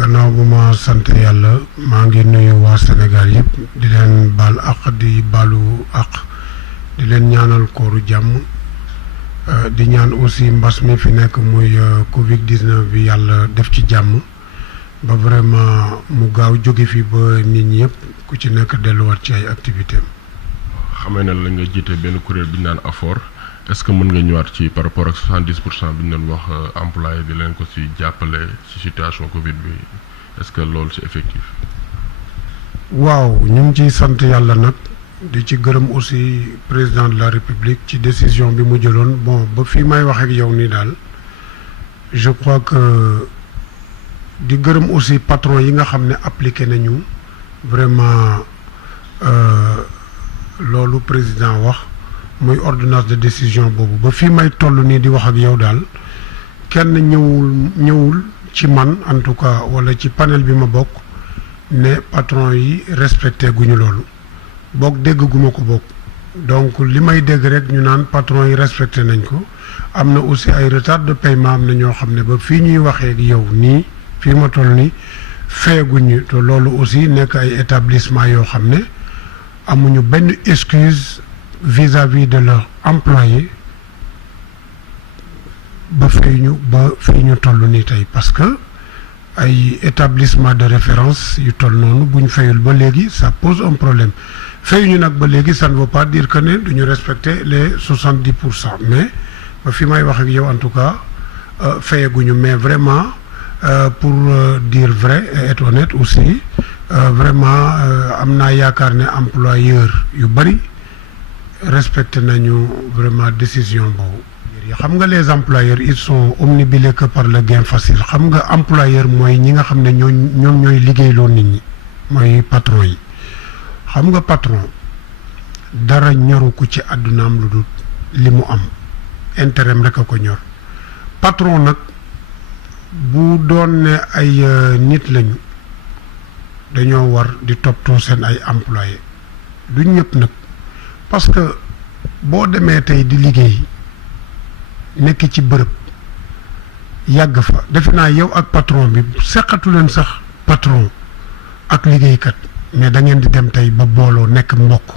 gannaaw bu ma sant yàlla maa ngi nuyu waa Sénégal yëpp di leen baal àq di baalu àq di leen ñaanal kooru jàmm di ñaan aussi mbas mi fi nekk muy Covid 19 bi yàlla def ci jàmm ba vraiment mu gaaw jóge fi ba nit ñi yëpp ku ci nekk delluwaat ci ay activités am. xamee na la nga jiite benn kuréel bi ñu naan AFOR est-ce que mën nga ñëwaat ci par rapport ak 70% bi ñu doon wax employé di leen ko ci jàppale ci situation Covid bi est-ce que loolu c'est effectif. waaw ñu ngi ciy sant yàlla nag di ci gërëm aussi président de la République ci décision bi mu jëloon bon ba fii may wax ak yow nii daal je crois que di gërëm aussi patron yi nga xam ne appliqué nañu vraiment loolu président wax muy ordonnance de décision boobu ba fii may toll nii di wax ak yow daal kenn ñëwul ci man en tout cas wala ci panel bi ma bokk ne patron yi respecté guñu loolu bokk dégg gu ma ko bokk donc li may dégg rek ñu naan patron yi respecté nañ ko am na aussi ay retard de paiement am na ñoo xam ne ba fii ñuy waxee ak yow nii fii ma toll nii feeguñu te loolu aussi nekk ay établissement yoo xam ne amuñu benn excuse vis-à-vis de leur employé ba fii ñu toll nii tey parce que ay établissement de référence yu toll noonu bu ñu fayul ba léegi ça pose un problème fayuñu nag ba léegi ça ne veut pas dire que ne duñu respecter les 70%, mais ba fi may wax ak yow en tout cas fayaguñu mais vraiment pour dire vrai et être honnête aussi vraiment am naa yaakaar ne employeur yu bari respecté nañu vraiment décision boobu. xam nga les employeurs ils sont omnibulés que par le gain facile xam nga employeur mooy ñi nga xam ne ñoom ñooy liggéeyloo nit ñi mooy patron yi xam nga patron dara ñoru ko ci àddunaam lu dul li mu am intérêt rek a ko ñor patron nag bu doon ne ay nit lañu dañoo war di toppatoo seen ay employés du ñëpp nag parce que boo demee tey di liggéey nekk ci bërëb yàgg fa defe naa yow ak patron bi seqatu leen sax patron ak liggéeykat mais da ngeen di dem tey ba booloo nekk mbokk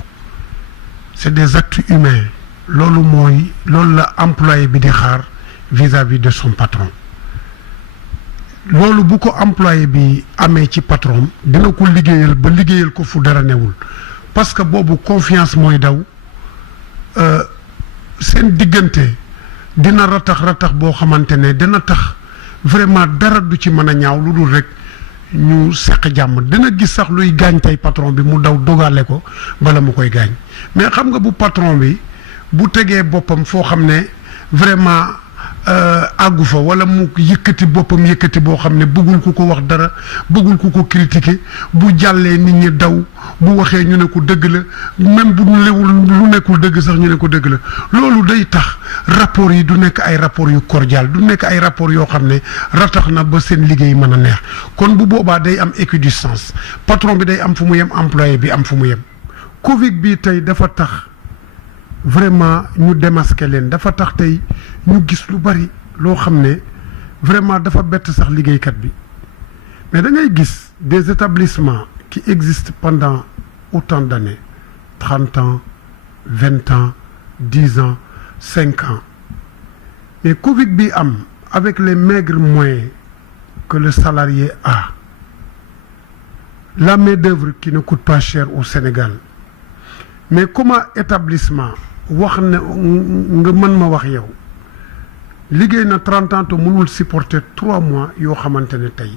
c'est des actes humains loolu la employé bi di xaar vis-à-vis de son patron loolu bu ko employé bi amee ci patron dina ko liggéeyal ba liggéeyal ko fu dara newul parce que boobu confiance mooy daw seen diggante dina ratax boo xamante ne dina tax vraiment dara du ci mën a ñaaw lu dul rek ñu seq jàmm dina gis sax luy gaañ tey patron bi mu daw dogale ko bala mu koy gaañ mais xam nga bu patron bi bu tegee boppam foo xam ne vraiment àggu fa wala mu yëkkati boppam yëkkati boo xam ne bëggul ku ko wax dara bëggul ku ko critiquer bu jàllee nit ñi daw bu waxee ñu ne ko dëgg la même bu lu nekkul dëgg sax ñu ne ko dëgg la loolu day tax rapport yi du nekk ay rapport yu cordial du nekk ay rapport yoo xam ne ratax na ba seen liggéey mën a neex kon bu boobaa day am équidistance patron bi day am fu mu yem employé bi am fu mu yem Covid bi tey dafa tax vraiment ñu démasqué leen dafa tax tey ñu gis lu bari loo xam ne vraiment dafa bett sax liggéeykat bi mais da ngay gis des établissements qui existent pendant autant d'années 30 ans 20 ans 10 ans 5 ans mais Covid bi am avec les maigres moyens que le salarié a la main-d'œuvre qui ne coûte pas cher au Sénégal mais comment établissement wax ne nga mën ma wax yow liggéey na 30 ans te mënul supporter 3 mois yoo xamante ne tey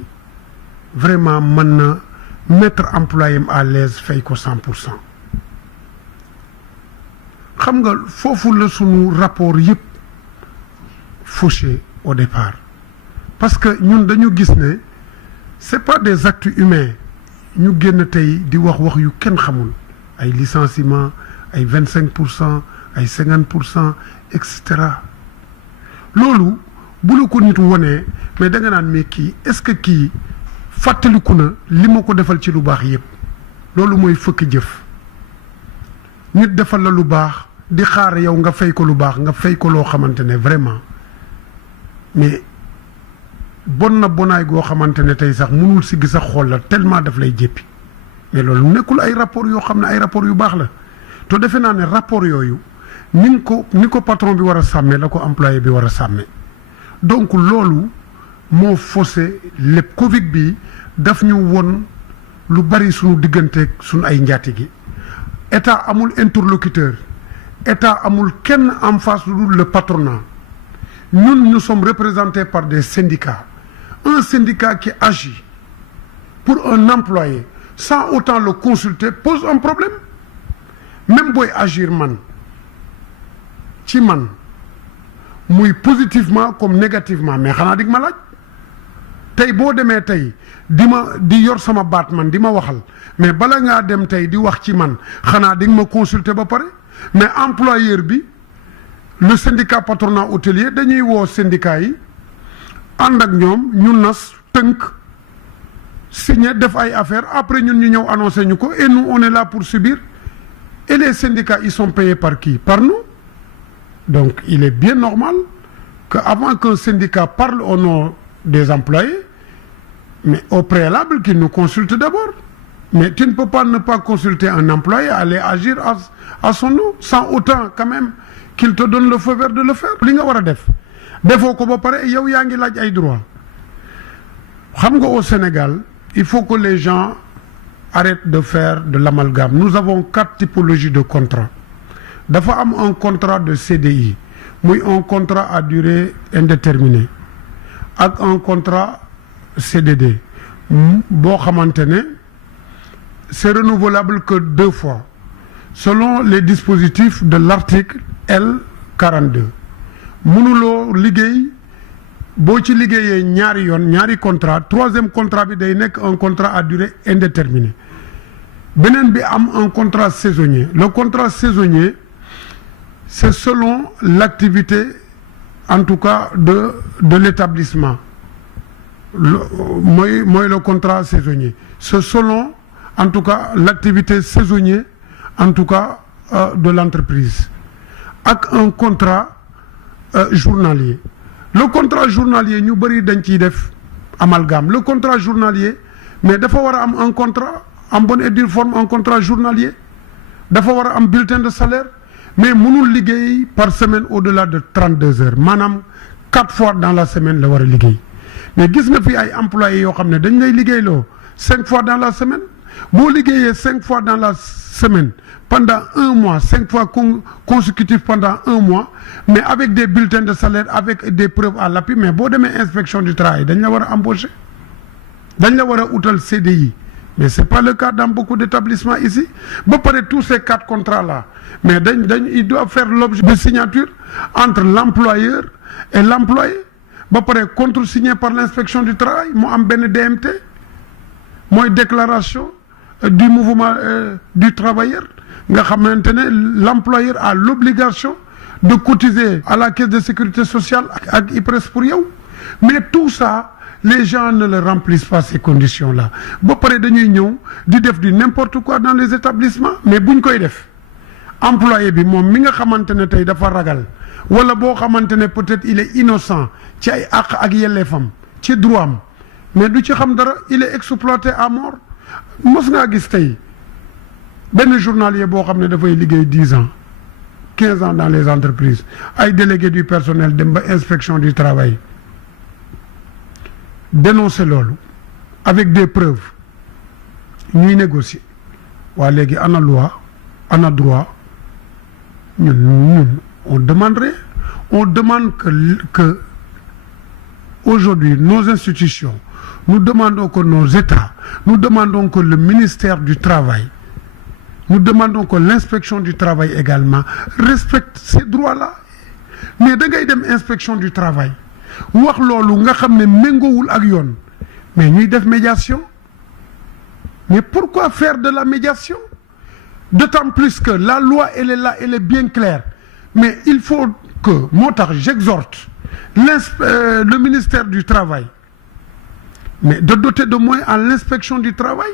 vraiment mën na mettre employé à l'aise fay ko 100%. xam nga foofu la sunu rapport yëpp fauché au départ parce que ñun dañu gis ne c'est pas des actes humains ñu génn tey di wax yu kenn xamul ay licenciement ay 25%, ay 50%, etc. loolu bu la ko nit wonee mais da nga naan mais kii est-ce que kii fàttaliku na li ma ko defal ci lu baax yëpp loolu mooy fëkk jëf nit defal la lu baax di xaar yow nga fay ko lu baax nga fay ko loo xamante ne vraiment mais bon na bonaay goo xamante ne tey sax mënul sigg sax xool la tellement daf lay jéppi mais loolu nekkul ay rapport yoo xam ne ay rapport yu baax la te defe naa ne rapport yooyu ni ko patron bi war a sàmmee la ko employé bi war a sàmmee donc loolu moo faussé lépp Covid bi daf ñu won lu bari suñu digganteeg suñu ay njaatige état amul interlocuteur état amul kenn en face lu dul le patronat ñun nous sommes représentés par des syndicats un syndicat qui agit pour un employé sans autant le consulter pose un problème même booy agir man ci man muy positivement comme négativement mais xanaa dig ma laaj tey boo demee tey di yor sama baat man di ma waxal mais bala ngaa dem tey di wax ci man xanaa dig ma consulter ba pare mais employeur bi le syndicat patronat hôtelier dañuy woo syndicat yi ànd ak ñoom ñu nas tënk signé def ay affaires après ñun ñu ñëw annoncé ñu ko et nous on est là pour subir et les syndicats ils sont payés par qui? Par nous. Donc il est bien normal qu'avant qu'un syndicat parle au nom des employés, mais au préalable qu'il nous consulte d'abord. Mais tu ne peux pas ne pas consulter un employé, aller agir à son nom, sans autant quand même qu'il te donne le feu vert de le faire. Li nga war a def defoo ko ba pare yow yaa ngi laaj ay droit xam nga au Sénégal il faut que les gens arrêtent de faire de l'amalgame. Nous avons 4 typologies de contrats. Dafa am un contrat de CDI muy un contrat à durée indéterminée ak un contrat CDD boo xamante ne c'est renouvelable que 2 fois selon les dispositifs de l'article L42 mënuloo liggéey boo ci liggéeyee ñaari yoon ñaari contrat 3e contrat bi day nekk un contrat à durée indéterminée beneen bi am un contrat saisonnier. Le contrat saisonnier c'est selon l'activité en tout cas de l'établissement mooy le contrat saisonnier c'est selon en tout cas l'activité saisonnière en tout cas de l'entreprise ak un contrat journalier. Le contrat journalier ñu bëri dañ ciy def amalgame. Le contrat journalier mais dafa war a am un contrat en bonne et due forme, un contrat journalier dafa war a am bulletin de salaire mais mënul liggéey par semaine au-delà de 32 heures maanaam 4 fois dans la semaine la war a liggéey mais gis nga fi ay employés yoo xam ne dañ lay liggéeyloo 5 fois dans la semaine boo liggéeyee 5 fois dans la semaine pendant 1 mois 5 fois consécutifs pendant 1 mois mais avec des bulletins de salaire avec des preuves à l'appui mais boo demee inspection du travail dañ la war a embaucher dañ la war a utal CDI mais c'est pas le cas dans beaucoup d'établissements ici ba pare tous ces 4 contrats là mais ils doivent faire l'objet de signature entre l'employeur et l'employé ba pare contresigné par l'inspection du travail mu am benn DMT mooy déclaration du mouvement du travailleur nga xamante ne l'employeur a l'obligation de cotiser à la caisse de sécurité sociale ak IPRES pour yow mais tout ça les gens ne le remplissent pas ces conditions-là ba pare dañuy ñëw di def du n'importe quoi dans les établissements mais buñ koy def employé bi moom mi nga xamante ne tey dafa ragal wala boo xamante ne peut-être il est innocent ci ay àq ak yelleefam ci droit am mais du ci xam dara il est exploité à mort mos ngaa gis tey benn journalier boo xam ne dafay liggéey 10 ans 15 ans dans les entreprises ay délégué du personnel dem ba inspection du travail dénoncer loolu avec des preuves ñuy négocier waa léegi ana loi ana droit ñun on demanderait on demande que aujourd'hui nos institutions nous demandons que nos États nous demandons que le ministère du Travail nous demandons que l'inspection du travail également respecte ces droits-là mais da ngay dem inspection du travail wax loolu nga xam ne méngoowul ak yoon mais ñuy def médiation mais pourquoi faire de la médiation d'autant plus que la loi elle est là elle est bien claire mais il faut que moo tax j'exhorte le ministère du Travail mais de doter de moyens à l'inspection du travail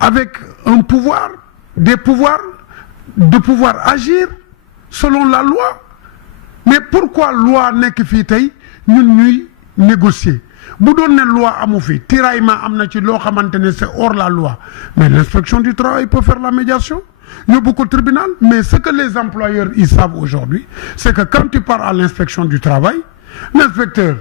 avec un pouvoir de pouvoir agir selon la loi mais pourquoi loi nekk fii tey ñun ñuy négocier bu doon ne loi amu fi tiraillement am na ci loo xamante ne c'est hors la loi mais l'inspection du travail peut faire la médiation yóbbu ko tribunal mais ce que les employeurs ils savent aujourd'hui c'est que quand tu pars à l'inspection du travail l'inspecteur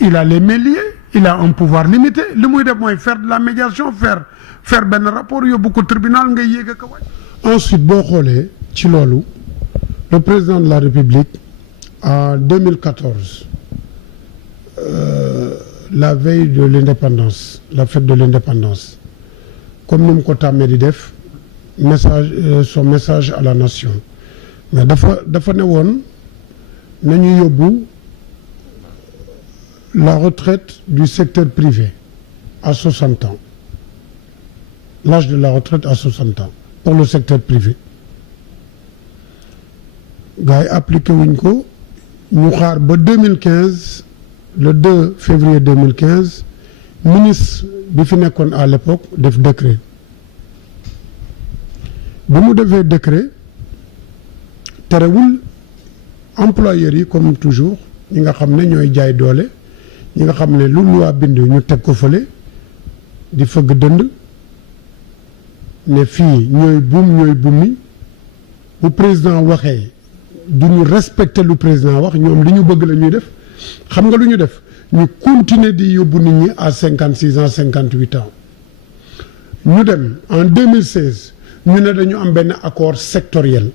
il a les mains liées il a un pouvoir limité li muy def mooy faire de la médiation faire benn rapport yóbbu ko tribunal ngay yéeg a ko wàcc. ensuite boo xoolee ci loolu le président de la République en 2014 la veille de l'indépendance la fête de l'indépendance comme ni mu ko tàmmee di def son message à la nation mais dafa ne woon nañu yóbbu la retraite du secteur privé à 60 ans l'âge de la retraite à 60 ans pour le secteur privé gars yi appliqué wuñ ko ñu xaar ba 2015 le 2 février 2015 ministre bi fi nekkoon à l'époque def décret bi mu defee décret terewul employeurs yi comme toujours ñi nga xam ne ñooy jaay doole ñi nga xam ne lu loi bind ñu teg ko fële di fëgg dënd ne fii ñooy buum bu président waxee du ñu respecter lu président wax ñoom li ñu bëgg la ñuy def xam nga lu ñu def ñu continuer di yóbbu nit ñi à 56 ans 58 ans ñu dem en 2016 ñu ne dañu am benn accord sectoriel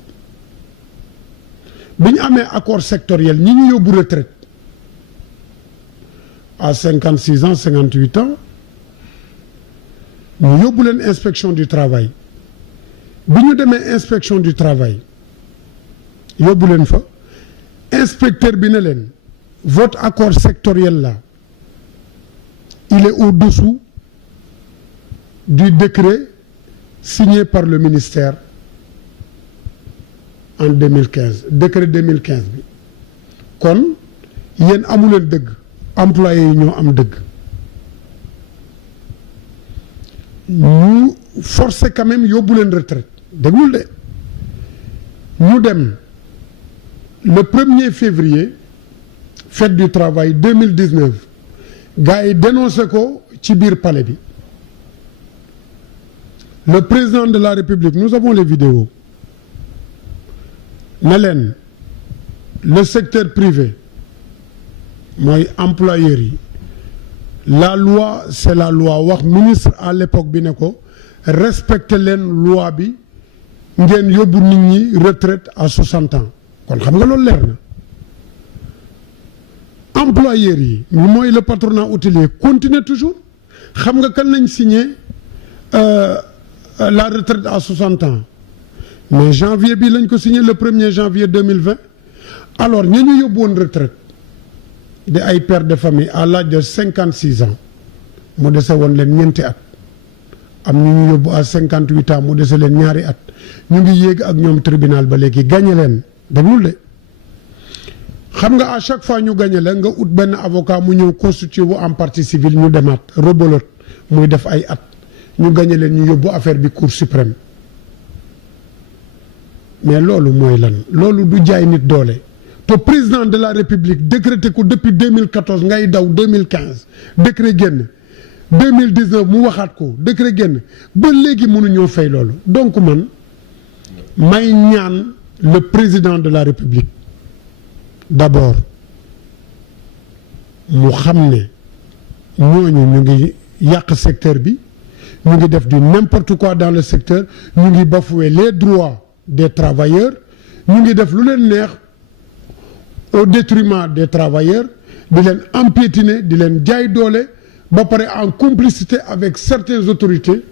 bi ñu amee accord sectoriel ñi ñu yóbbu retraite à 56 ans 58 ans ñu yóbbu leen inspection du travail bi ñu demee inspection du travail yóbbu leen fa inspecteur bi ne leen votre accord sectoriel là il est au-dessous du décret signé par le ministère en 2015 décret 2015 bi kon yéen amu leen dëgg employés yi ñoo am dëgg ñu forcer quand même yóbbu leen retraite déggul de ñu dem le 1er février fête du travail 2019 gars yi dénoncé ko ci biir palais bi le président de la République nous avons les vidéos ne leen le secteur privé mooy employeurs yi la loi c'est la loi wax ministre à l'époque bi ne ko respecter leen loi bi ngeen yóbbu nit ñi retraite à 60 ans kon xam nga loolu leer na employeurs yi mooy le patronat hôtelier continue toujours xam nga kan lañ signé la retraite à 60 ans mais janvier bi lañ ko signé le 1er janvier 2020 alors ña ñu yóbbu woon retraite de ay pères de famille à l'âge de 56 ans mu dese woon leen ñeenti at am ñu yóbbu à 58 ans mu dese leen ñaari at ñu ngi yéeg ak ñoom tribunal ba léegi gagné leen déglul de xam nga à chaque fois ñu gagné la nga ut benn avocat mu ñëw constitué wu en partie civile ñu demaat rebelote muy def ay at ñu gagné leen ñu yóbbu affaire bi cour suprême mais loolu mooy lan loolu du jaay nit doole te président de la république décrété ko depuis 2014 ngay daw 2015 décret génn 2019 mu waxaat ko décret génn ba léegi mënuñoo fay loolu donc man may ñaan le président de la république d'abord mu xam ne ñooñu ñu ngi yàq secteur bi ñu ngi def du n'importe quoi dans le secteur ñu ngi bafouer les droits des travailleurs ñu ngi def lu leen neex au détriment des travailleurs di leen empiétiner di leen jaay doole ba pare en complicité avec certaines autorités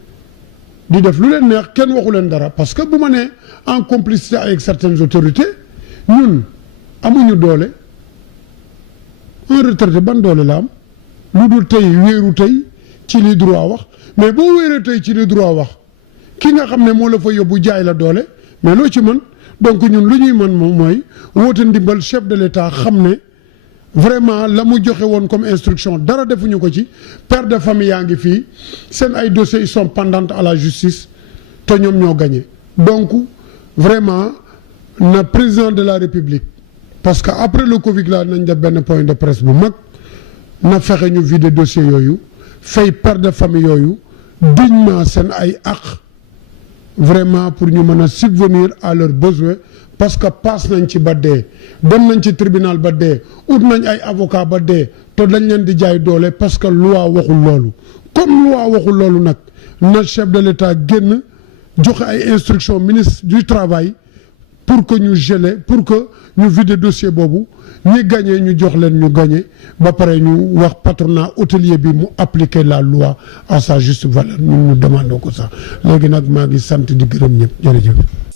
di def lu leen neex kenn waxu leen dara parce que bu ma nee en complicité avec certaines autorités ñun amuñu doole un retraité ban doole la am lu dul tey wéeru tey ci li droit wax mais boo wéeree tey ci li droit wax ki nga xam ne moo la fa yóbbu jaay la doole mais loo ci mën donc ñun lu ñuy mën moom mooy woote ndimbal chef de l'État xam ne vraiment la mu joxe woon comme instruction dara defuñu ko ci père de famille yaa ngi fii seen ay dossiers ils sont pendants à la justice te ñoom ñoo gagné donc vraiment na président de la République parce que après le Covid là nañ def benn point de presse bu mag na fexe ñu vider dossier yooyu fay père de famille yooyu dignement seen ay àq vraiment pour ñu mën a subvenir à leurs besoins parce que passe nañ ci ba dee dem nañ ci tribunal ba dee ut nañ ay avocat ba dee te dañ leen di jaay doole parce que loi waxul loolu comme loi waxul loolu nag na chef de l'État génn joxe ay instructions ministre du travail pour que ñu geler pour que ñu vider dossier boobu ñi gagné ñu jox leen ñu gagné ba pare ñu wax patronat hôtelier bi mu appliquer la loi à sa juste valeur ñun ñu demandoo ko sax léegi nag maa ngi sant di gërëm ñëpp jërëjëf.